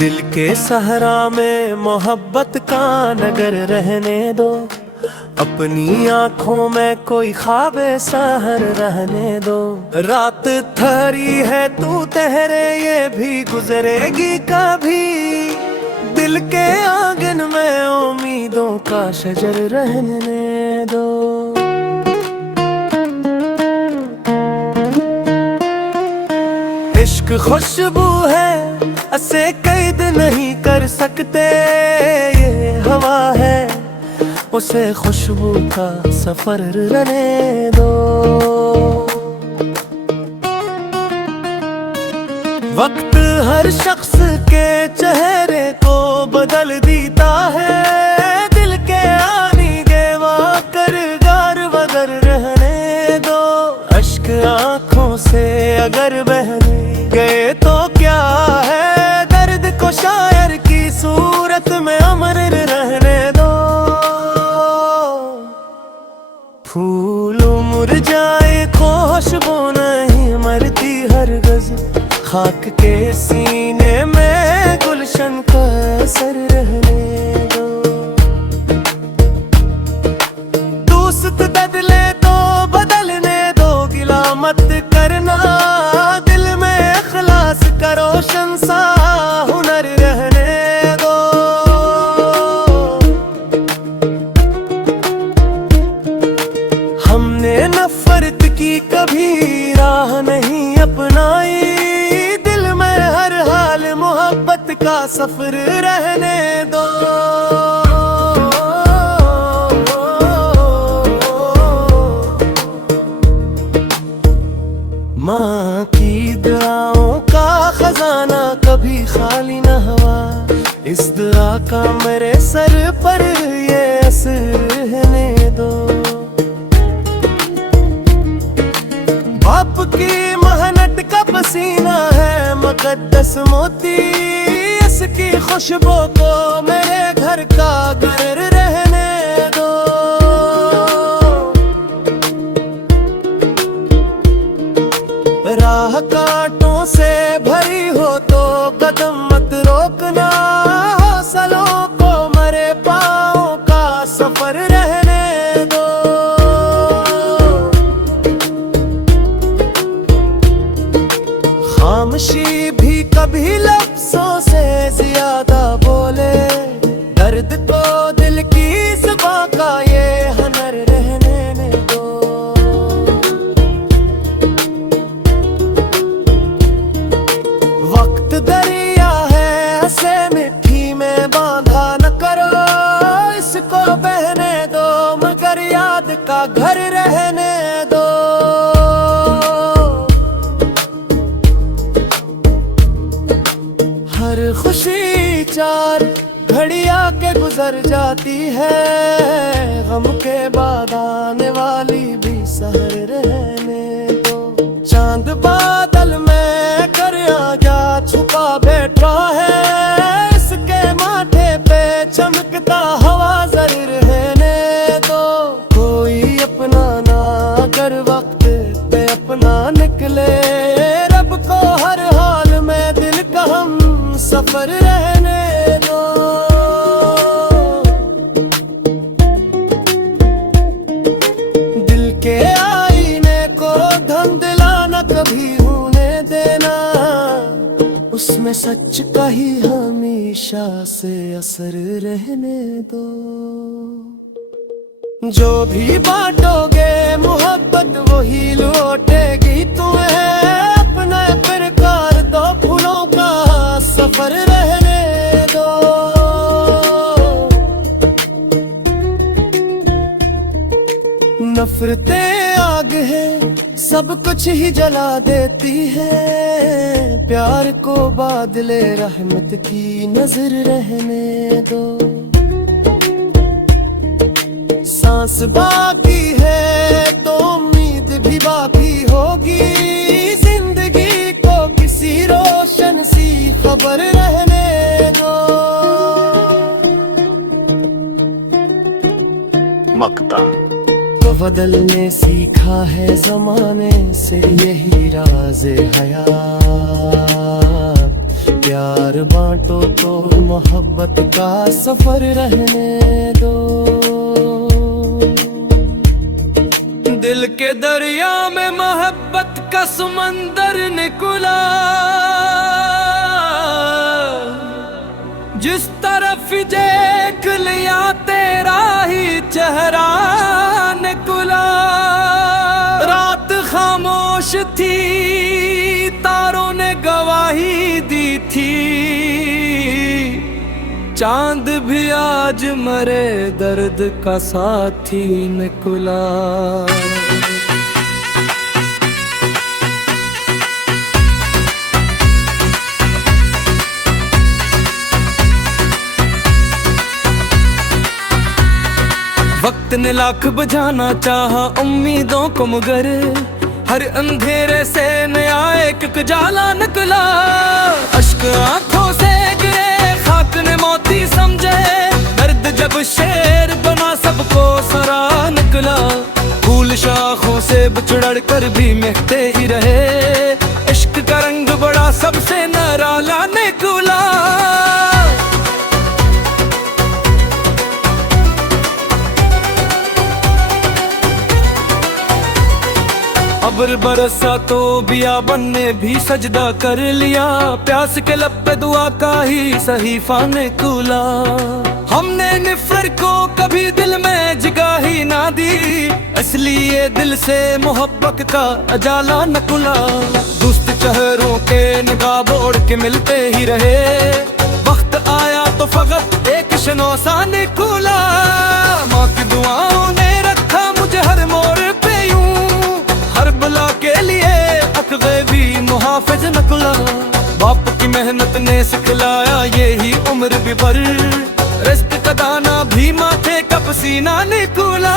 दिल के सहरा में मोहब्बत का नगर रहने दो, अपनी आंखों में कोई ख्वाबे सहर रहने दो। रात थरी है तू ठहरे ये भी गुजरेगी कभी, दिल के आंगन में उम्मीदों का शजर रहने दो। इश्क खुशबू है असे कैद नहीं कर सकते, ये हवा है उसे खुशबू का सफर रहने दो। वक्त हर शख्स के चेहरे को बदल देता है, दिल के आनी गेवा कर गार बदर रहने दो। अश्क आंखों से अगर बहने गए तो क्या है, दर्द को शायर की सूरत में अमर रहने दो। फूल मुरझाए खुशबू नहीं मरती हरगिज़, खाक के सीने में गुलशन का असर रहने दो। दोस्त बदले तो बदलने दो, गिला मत करना, दिल में इखलास का रोशन सा हुनर रहने दो। हमने नफरत की कभी राह नहीं अपनाई, दिल में हर हाल मोहब्बत का सफर रहने दो। माँ की दुआओं का खजाना कभी खाली न हुआ, इस दुआ का मेरे सर पर ये असर रहने दो। बाप की मेहनत का पसीना है मुकद्दस मोती, इसकी खुशबू को मेरे घर का घर रहने दो। राह कांटों से भरी हो तो कदम मत रोकना, हौसलों को मरे पाँव का सफर रहने दो। खामोशी भी कभी लफ्जों से ज्यादा बोले, दर्द को दिल की ज़ुबां का ये हुनर रहने दो। वक्त दरिया है ऐसे मिट्टी में बांधा न करो, इसको बहने दो मगर याद का घर रहने दो। हर खुशी चार घड़िया के गुजर जाती है, गम के बाद आने वाली भी सहर रहने दो। चांद बादल में कर आजा छुपा बैठा है, इसके माथे पे चमकता हवा जरूर रहने दो। कोई अपना ना कर वक्त पे अपना निकले, रब को हर हाल में दिल का हम सफर रहने दो। दिल के आईने को धुंधला न कभी होने देना, उसमें सच का ही हमेशा से असर रहने दो। जो भी बांटोगे मोहब्बत वही लौटेगी तुम्हें, अपना प्रकार दो फूलों का सफर रहने दो। नफरतें आग है सब कुछ ही जला देती है, प्यार को बादले रहमत की नजर रहने दो। सांस बाकी है तो उम्मीद भी बाकी होगी, जिंदगी को किसी रोशन सी खबर रहने दो। मक्ता तो बदलने सीखा है जमाने से यही राज हयात, प्यार बांटो तो मोहब्बत का सफर रहने दो। दिल के दरिया में मोहब्बत का समंदर निकला, जिस तरफ देख लिया तेरा ही चेहरा निकला। रात खामोश थी, तारों ने गवाही दी थी, चांद भी आज मरे दर्द का साथी निकला। वक्त ने लाख बुझाना चाहा उम्मीदों को, मगर हर अंधेरे से नया एक उजाला निकला। अश्क आंखों से गिरे, खाक ने मोती समझे, दर्द जब शेर बना सबको सरा निकला। फूल शाखों से बिछड़ कर भी महकते ही रहे, इश्क का रंग बड़ा सबसे निराला निकला। अब्र बरसा तो बियाबन ने भी सजदा कर लिया, प्यास के लब पे दुआ का ही सहीफा निकला। हमने निफरत को कभी दिल में जगह ही ना दी, इसलिए दिल से मोहब्बत का अजाला निकला। दोस्त चेहरों के निगाह बोड़ के मिलते ही रहे, वक्त आया तो फकत एक शनौसा निकला। माँ की दुआओं ने रखा मुझे हर मोड़ पे यूं, हर बला के लिए अक़वे भी मुहाफ़िज़ निकला। बाप की मेहनत ने सिखलाया यही उम्र भी भर, रिज़्क़ का दाना भी माथे का पसीना निकला।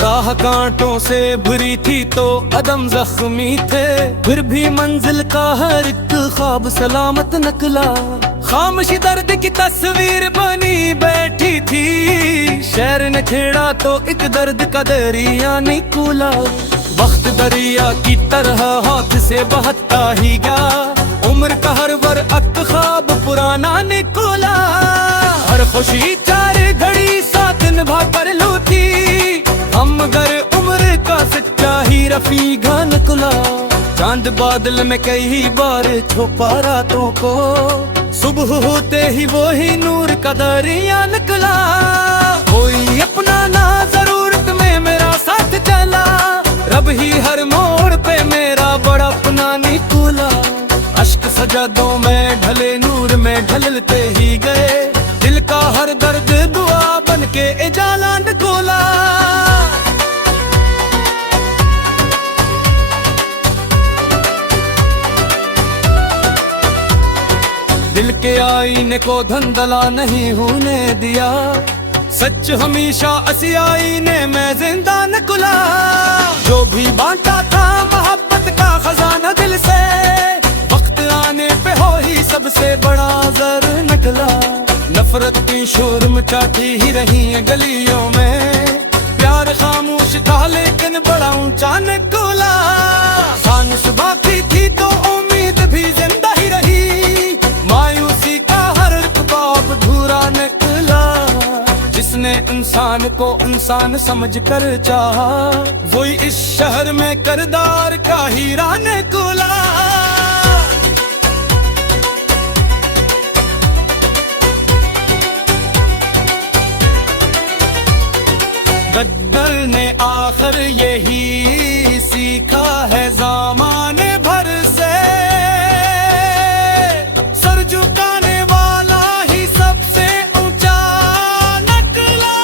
राह कांटों से भरी थी तो अदम जख्मी थे, फिर भी मंजिल का हर एक ख्वाब सलामत निकला। खामोशी दर्द की तस्वीर बनी बैठी थी, शहर ने छेड़ा तो एक दर्द का दरिया निकला। वक्त दरिया की तरह हाथ से बहता ही गया, उम्र का हर वरअत ख्वाब पुराना निकला। हर खुशी चार घड़ी साथ निभा कर लू थी, हम घर उम्र का सच्चा ही रफीका निकला। चांद बादल में कई बार छुपा रातों को, सुबह होते ही वो ही नूर का दरिया निकला। कोई अपना ना जरूरत में मेरा साथ चला, रब ही हर मोड़ पे मेरा बड़ा अपना निकला। अश्क सजदों में ढले नूर में ढलते ही गए, दिल का हर दर्द दुआ बन के उजाला निकला। दिल के आईने को धंधला नहीं होने दिया, सच हमेशा असी आईने में जिंदा निकला। जो भी बांटा था मोहब्बत का खजाना दिल से, वक्त आने पे हो ही सबसे बड़ा ज़र निकला। नफरत की शोर मचाती ही रही है गलियों में, प्यार खामोश था लेकिन बड़ा ऊंचा निकला। खानुश बाकी थी तो उम्मीद भी जिंदा ही रही, मायूसी का हर ख्वाब अधूरा निकला। जिसने इंसान को इंसान समझ कर चाहा, वही इस शहर में किरदार का हीरा निकला। गद्दर ने आखिर यही सीखा है ज़माने भर से, सर झुकाने वाला ही सबसे ऊंचा निकला।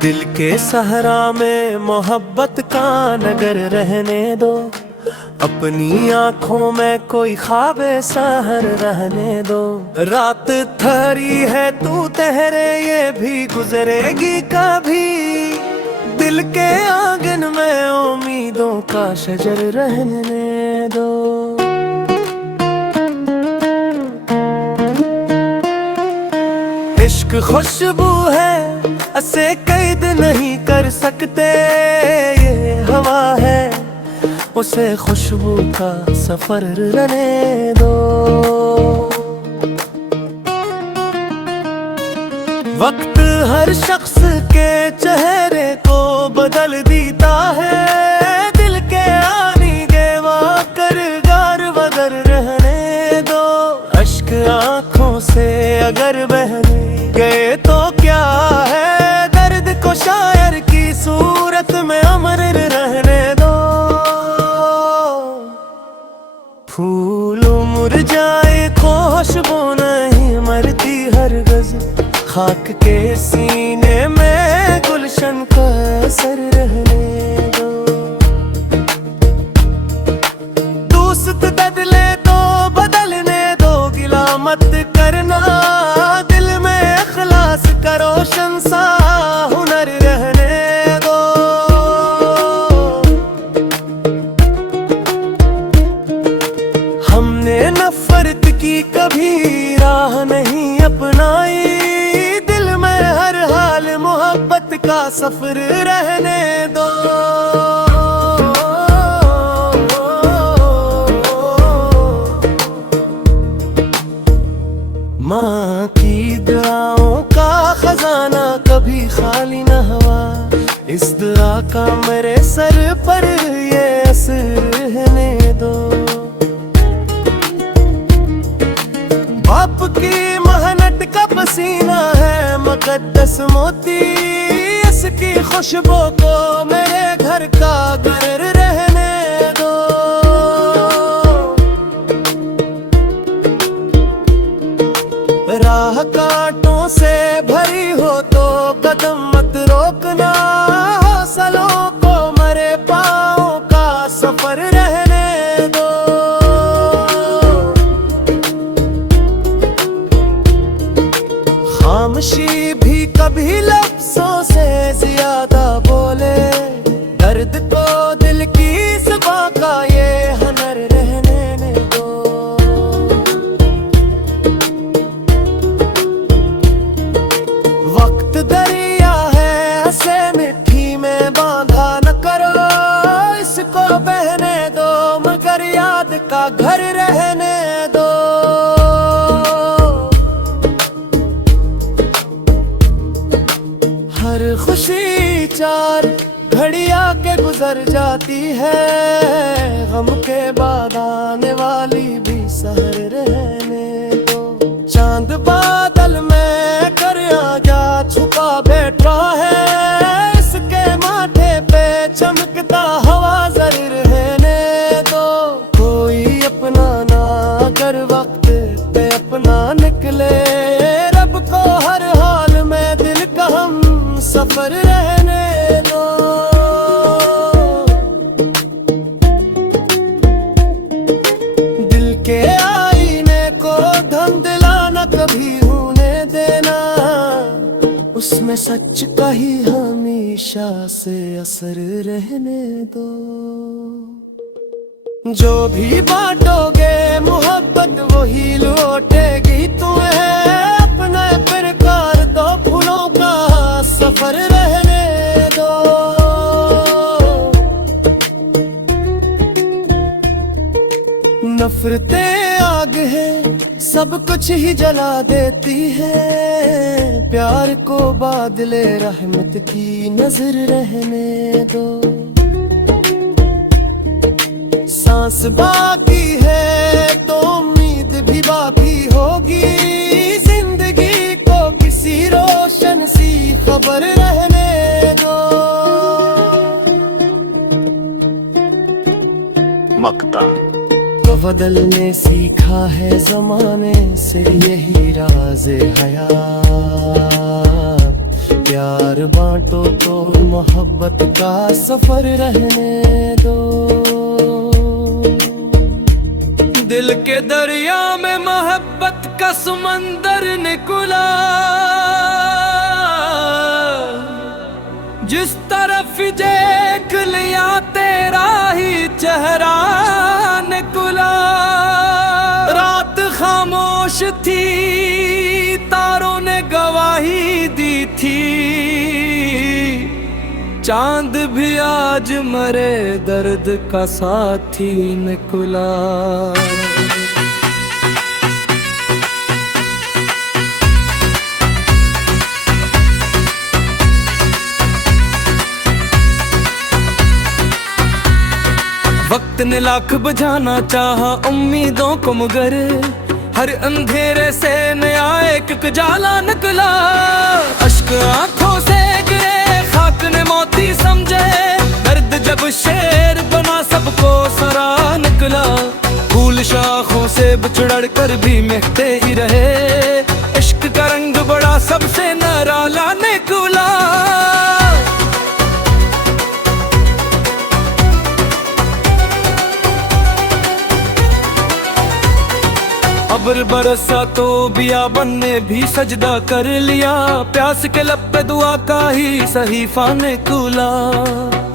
दिल के सहरा में मोहब्बत का नगर रहने दो, अपनी आंखों में कोई ख्वाबे सहर रहने दो। रात थरी है तू तेरे ये भी गुजरेगी कभी। दिल के आंगन में उम्मीदों का शजर रहने दो। इश्क खुशबू है इसे कैद नहीं कर सकते। ये हवा है उसे खुशबू का सफर रहने दो। वक्त हर शख्स के चेहरे को बदल देता है। दिल के आनी गेवा कर गार बदर रहने दो। अश्क आंखों से अगर बहने गए तो क्या है, दर्द को शायर की सूरत में अमर रहने दो। फूल मुरझाए खुशबू नहीं मरती हरगिज़। खाक के सीने में गुलशन का असर रहने दो। दोस्त बदले तो बदलने दो। गिला मत करना दिल में इखलास का रोशन सा हुनर रहने दो। हमने नफरत की कभी राह नहीं अपनाई। दिल में हर हाल मोहब्बत का सफर रहने दो। माँ की दुआओं का खजाना कभी खाली न हुआ। इस दुआ का मेरे सर पर ये असर रहने दो। बाप की मेहनत का पसीना है मुकद्दस मोती। इसकी खुशबू को मेरे घर का घर रहने दो। राह कांटों से भरी हो तो कदम मत रोकना। हौसलों को मरे पाँव का सफर रहने दो। खामोशी भी कभी लफ्जों से ज्यादा बोले। दर्द को दिल की ज़ुबां का ये हुनर रहने दो। वक्त दरिया है ऐसे मिट्टी में बांधा न करो। इसको बहने दो मगर याद का घर रहने दो। हर खुशी चार घड़िया के गुजर जाती है। गम के बाद आने वाली भी सहर रहने दो। चांद बादल में कर आजा छुपा बैठा है। इसके माथे पे चमकता हवा जरूर रहने दो। कोई अपना ना कर वक्त पे अपना निकले। रब को हर हाल में दिल का हम सफर रहने दो। दिल के आईने को धुंधला कभी होने देना। उसमें सच का ही हमेशा से असर रहने दो। जो भी बांटोगे मोहब्बत वही लौटेगी तुम्हें। अपना प्रकार दो फूलों का सफर रहने दो। नफरतें आग है सब कुछ ही जला देती है। प्यार को बादले रहमत की नजर रहने दो। सांस बाकी है तो उम्मीद भी बाकी होगी। जिंदगी को किसी रोशन सी खबर रहने दो। मक्ता बदलने सीखा है जमाने से यही राज हयात। प्यार बांटो तो मोहब्बत का सफर रहने दो। दिल के दरिया में मोहब्बत का समंदर निकला, जिस तरफ देख लिया तेरा ही चेहरा निकला। रात खामोश थी, तारों ने गवाही दी थी, चांद भी आज मरे दर्द का साथी निकला। वक्त ने लाख बुझाना चाहा उम्मीदों को, मगर हर अंधेरे से नया एक जाला निकला। अश्क आंखों से गिरे, खाक ने मोती समझे, दर्द जब शेर बना सबको सरा निकला। फूल शाखों से बिछड़ कर भी महकते ही रहे, इश्क का रंग बड़ा सबसे निराला निकला। अब्र बरसा तो बियाबन ने भी सजदा कर लिया, प्यास के लब पे दुआ का ही सहीफा निकला।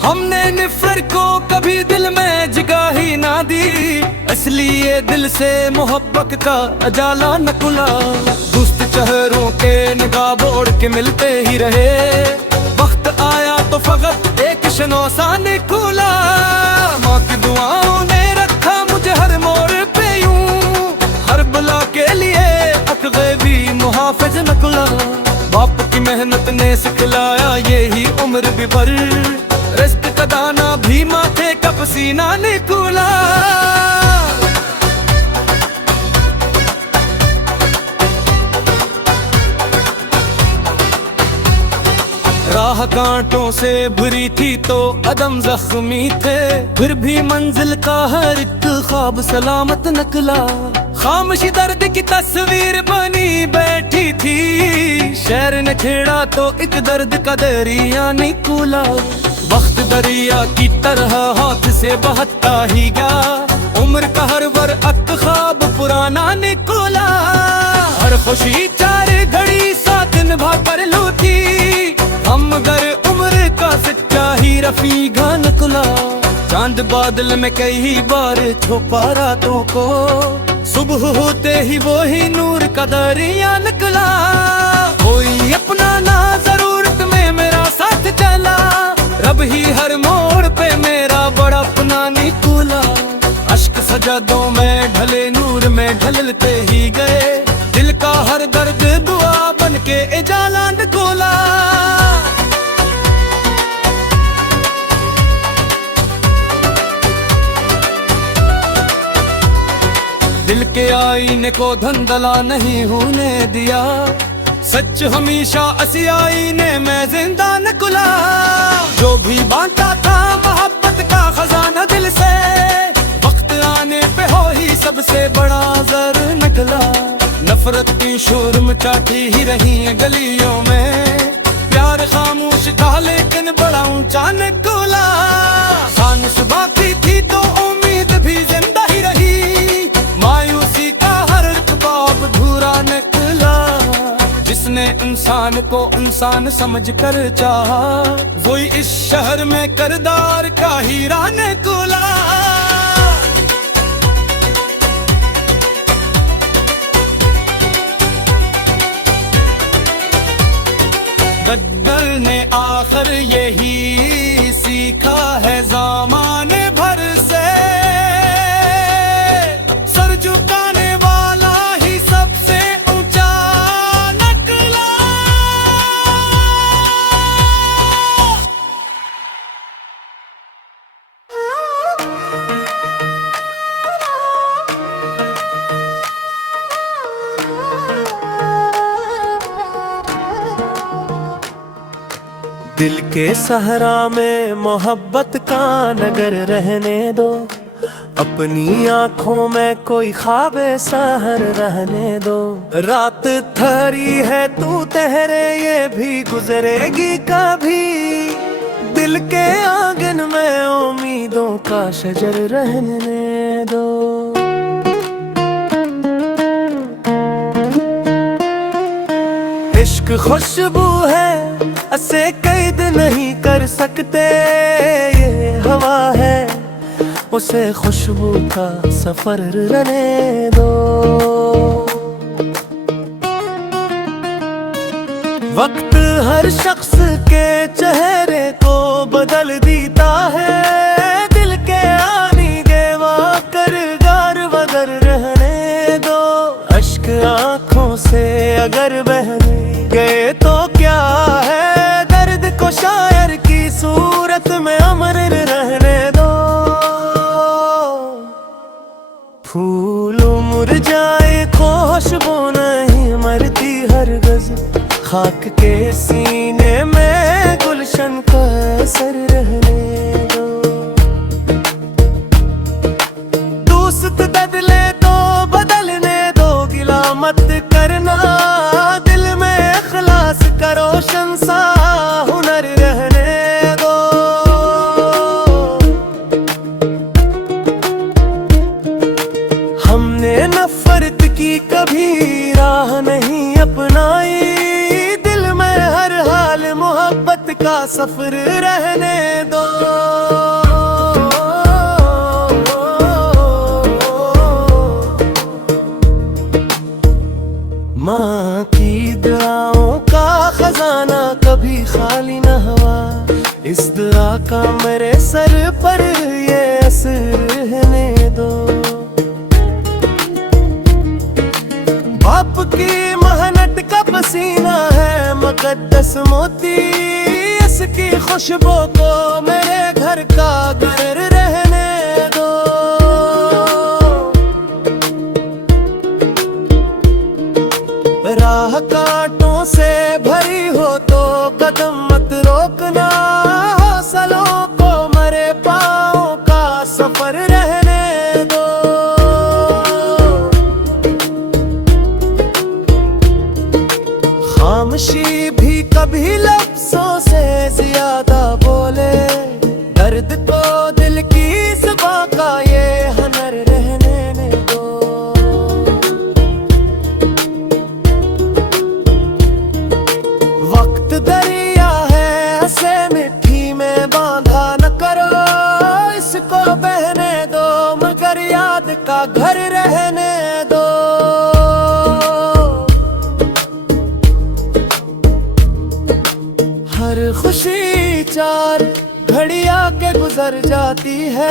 हमने निफर को कभी दिल में जगह ही ना दी, इसलिए दिल से मोहब्बत का अजाला निकला। दोस्त चेहरों के निगाह बोड़ के मिलते ही रहे, वक्त आया तो फकत एक शनौसा निकला। माँ की दुआओं ने रखा मुझे हर मोड़ पे यूं, हर बला के लिए अक़े भी मुहाफ़िज़ निकला। बाप की मेहनत ने सिखलाया यही उम्र भी भर, रिज़्क़ का दाना भी माथे का पसीना निकला। राह कांटों से भरी थी तो अदम जख्मी थे, फिर भी मंजिल का हर एक ख्वाब सलामत निकला। खामोशी दर्द की तस्वीर बनी बैठी थी, शहर ने छेड़ा तो एक दर्द का दरिया निकला। वक्त दरिया की तरह हाथ से बहता ही गया, उम्र का हर वरअत ख्वाब पुराना निकला। हर खुशी चार घड़ी साथ निभा कर लो थी, हम गर उम्र का सच्चा ही रफीका निकला। चांद बादल में कई बार छुपा रातों को, सुबह होते ही वो ही नूर का दरिया निकला। कोई अपना ना जरूरत में मेरा साथ चला, रब ही हर मोड़ पे मेरा बड़ा अपना निकला। अश्क सजदों में ढले नूर में ढलते ही गए, दिल का हर दर्द दुआ बन के उजाला निकला। दिल के आईने को धंधला नहीं होने दिया, सच हमेशा असी आईने में जिंदा निकला। जो भी बांटा था मोहब्बत का खजाना दिल से, वक्त आने पे हो ही सबसे बड़ा ज़र निकला। नफरत की शोर मचाती ही रही है गलियों में, प्यार खामोश था लेकिन बड़ा ऊंचा निकला। खानुस बाकी थी तो उम्मीद भी जिंदा ही रही, मायूसी का हर बाब अधूरा निकला। जिसने इंसान को इंसान समझ कर चाहा, वही इस शहर में किरदार का हीरा निकला। गद्दर ने आखिर यही सीखा है ज़माने भर से, सर झुकाने वाला ही सबसे ऊंचा निकला। दिल के सहरा में मोहब्बत का नगर रहने दो, अपनी आंखों में कोई ख्वाबे सहर रहने दो। रात थरी है तू तेरे ये भी गुजरेगी कभी, दिल के आंगन में उम्मीदों का शजर रहने दो। इश्क खुशबू है, इसे कैद नहीं कर सकते। ये हवा है, उसे खुशबू का सफर रहने दो। वक्त हर शख्स के चेहरे को बदल देता है। दिल के आनी गेवा कर गार बदर रहने दो। अश्क आंखों से अगर बहने गए तो क्या है, दर्द को शायर की सूरत में अमर रहने दो। फूल मुरझाए खुशबू नहीं मरती हरगिज़, खाक के सीने में गुलशन का असर रहने दो। दोस्त बदले तो बदलने दो, गिला मत करना। दिल में इखलास करो, शंसा हुनर रहने दो। हमने नफरत की कभी राह नहीं अपनाई। मोहब्बत का सफर रहने दो। माँ की दुआओं का खजाना कभी खाली न हुआ। इस दुआ का मेरे सर पर ये असर रहने दो। बाप की मेहनत का पसीना है मुकद्दस मोती। इसकी खुशबू को मेरे घर का घर रहने दो। राह कांटों से भरी हो तो कदम मत रोकना। हौसलों को मरे पाँव का सफर रहने दो। खामोशी भी कभी लफ्जों से ज्यादा बोले। दर्द को दिल की ज़ुबां का ये हुनर रहने दो। वक्त दरिया है, ऐसे मिट्टी में बांधा न करो। इसको बहने दो, मगर याद का घर रहने दो। हर खुशी चार घड़िया के गुजर जाती है।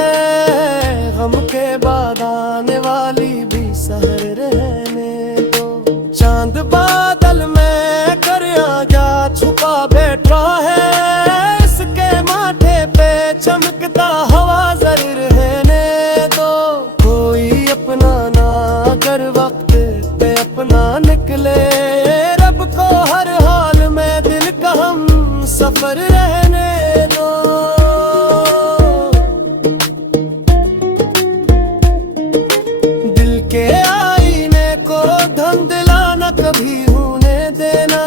गम के बाद आने वाली भी सहर रहने दो। चांद बादल में कर आजा छुपा बैठा है। इसके माथे पे चमकता हवा जरूर रहने दो। कोई अपना ना कर वक्त पे अपना निकले। रब को हर हाल में दिल का हम सफर रहने दो। दिल के आईने को धुंधला कभी होने देना।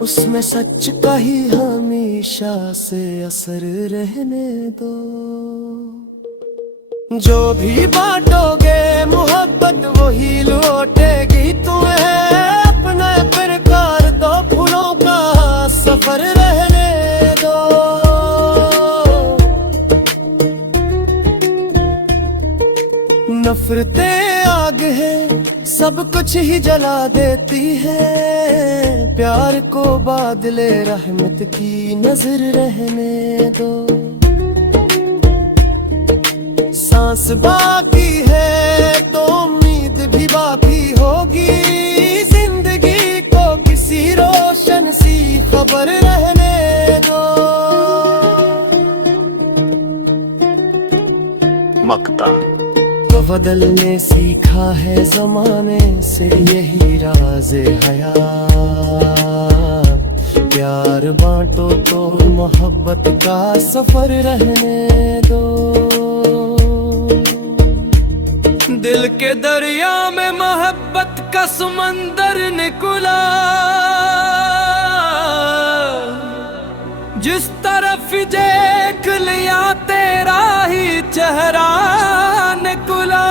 उसमें सच का ही हमेशा से असर रहने दो। जो भी बांटोगे मोहब्बत वही लौटेगी तुम्हें। अपना प्रकार दो, फूलों का सफर रहने दो। नफरतें आग है, सब कुछ ही जला देती है। प्यार को बादले रहमत की नजर रहने दो। सांस बाकी है तो उम्मीद भी बाकी होगी। जिंदगी को किसी रोशन सी खबर रहने दो। मक्ता तो बदलने सीखा है जमाने से, यही राज हयात। प्यार बांटो तो मोहब्बत का सफर रहने दो। दिल के दरिया में मोहब्बत का समंदर निकला। जिस तरफ देख लिया तेरा ही चेहरा निकला।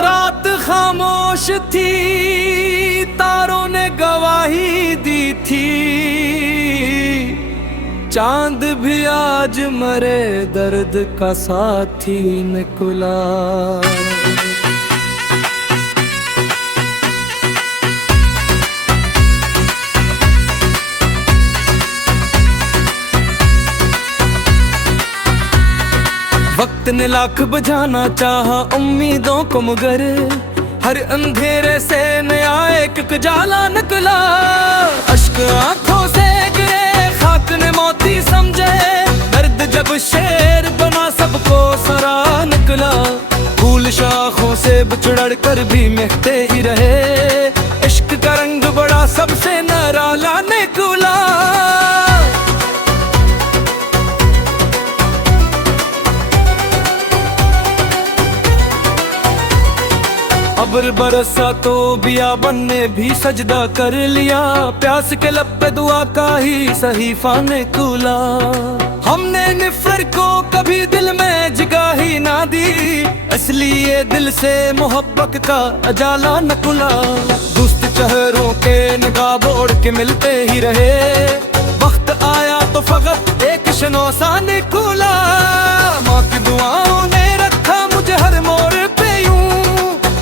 रात खामोश थी, तारों ने गवाही चांद भी आज मरे दर्द का साथी निकला। वक्त ने लाख बुझाना चाहा उम्मीदों को मगर हर अंधेरे से नया एक उजाला निकला। अश्क आंखों से गिरे खाक ने मोती समझे, दर्द जब शेर बना सबको सरा निकला। फूल शाखों से बिछड़ कर भी महकते ही रहे, इश्क का रंग बड़ा सबसे निराला निकला। अब्र बरसा तो बियाबन ने भी सजदा कर लिया, प्यास के लब पे दुआ का ही सहीफा ने खुला। हमने निफर को कभी दिल में जगह ही ना दी, इसलिए दिल से मोहब्बत का अजाला न खुला। दोस्त चेहरों के निगाह बोड़ के मिलते ही रहे, वक्त आया तो फकत एक शनोसा ने खुला। माँ की दुआओं ने रखा मुझे हर मोड़ पे यूं,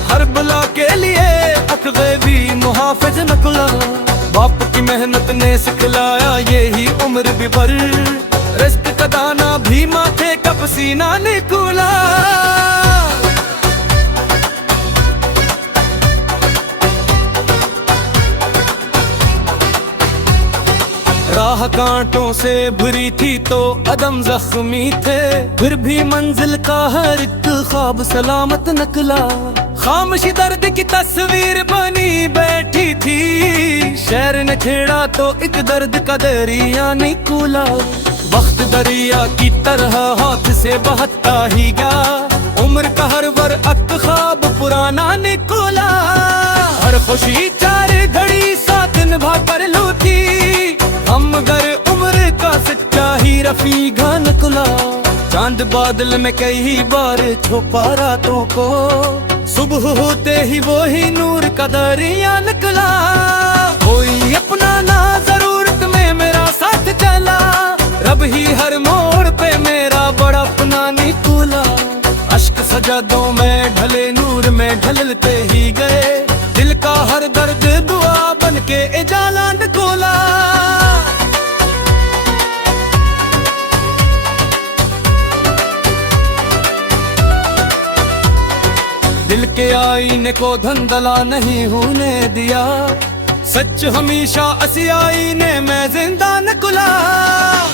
हर बला के लिए अक़वे भी मुहाफ़िज़ निकला। बाप की मेहनत ने सिखलाया यही उम्र भी भर, रिज़्क़ का दाना भी माथे का पसीना निकला। राह कांटों से भरी थी तो अदम जख्मी थे, फिर भी मंजिल का हर एक ख्वाब सलामत निकला। खामोशी दर्द की तस्वीर बनी बैठी थी, शहर ने छेड़ा तो एक दर्द का दरिया निकला। वक्त दरिया की तरह हाथ से बहता ही गया, उम्र का हर वरक़त ख्वाब पुराना निकला। हर खुशी चार घड़ी साथ निभा कर लूटी, हम गर उम्र का सच्चा ही रफीका निकला। चांद बादल में कई बार छुपा रातों को, सुबह होते ही वो ही नूर का दरिया निकला। कोई अपना ना जरूरत में मेरा साथ चला, रब ही हर मोड़ पे मेरा बड़ा अपना निकला। अश्क सजदों में ढले नूर में ढलते ही गए, दिल का हर दर्द दुआ बन के उजाला निकला। दिल के आईने को धंधला नहीं होने दिया, सच हमेशा असी आईने में जिंदा निकला।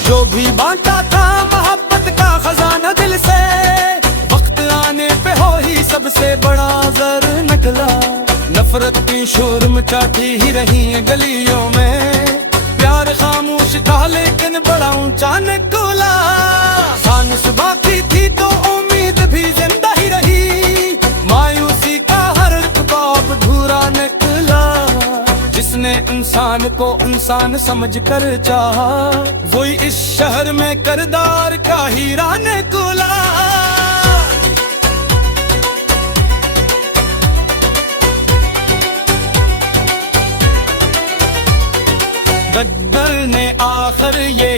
जो भी बांटा था मोहब्बत का खजाना दिल से, वक्त आने पे हो ही सबसे बड़ा ज़र निकला। नफरत की शोर मचाती ही रही गलियों में, प्यार खामोश था लेकिन बड़ा ऊंचा निकला। सानुस बाकी थी तो उम्मीद भी जिंदा ही रही, मायूसी का हर बाब अधूरा निकला। जिसने इंसान को इंसान समझ कर चाहा, वही इस शहर में किरदार का हीरा निकला। गद्दर ने आखिर ये